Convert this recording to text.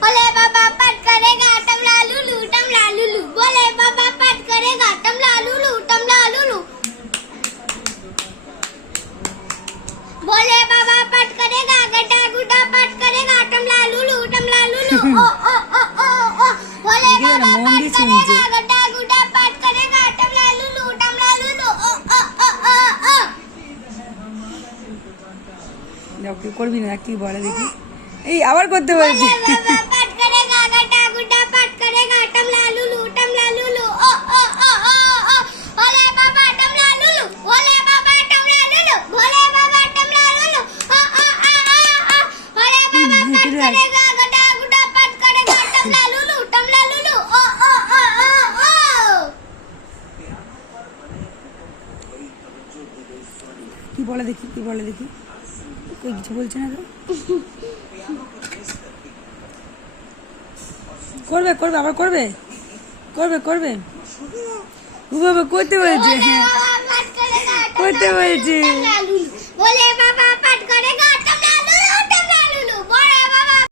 बोले बाबा पट करेगा टमला लुलू बोले बाबा पट करेगा टमला लुलू बोले बाबा पट करेगा गड्ढा गुड्ढा पट करेगा टमला लुलू ओ बोले बाबा पट करेगा गड्ढा गुड्ढा पट करेगा टमला लुलू যাও কেউ করবি না কি বলে দেখি এই আবার করতে বলছি बाबा पट करेगा गड्ढा गुड्ढा पट करेगा टमला लुलू ओ बोले बाबा टमला लुलू बोले बाबा टमला लुलू बोले बाबा टमला लुलू बोले बाबा पट करेगा गड्ढा गुड्ढा पट करेगा टमला लुलू ओ কি বলে দেখি কই কিছু বলছে না তো করবে আবার করবে করতে বলছে बोले बाबा पट करेगा করতে বলছে टमला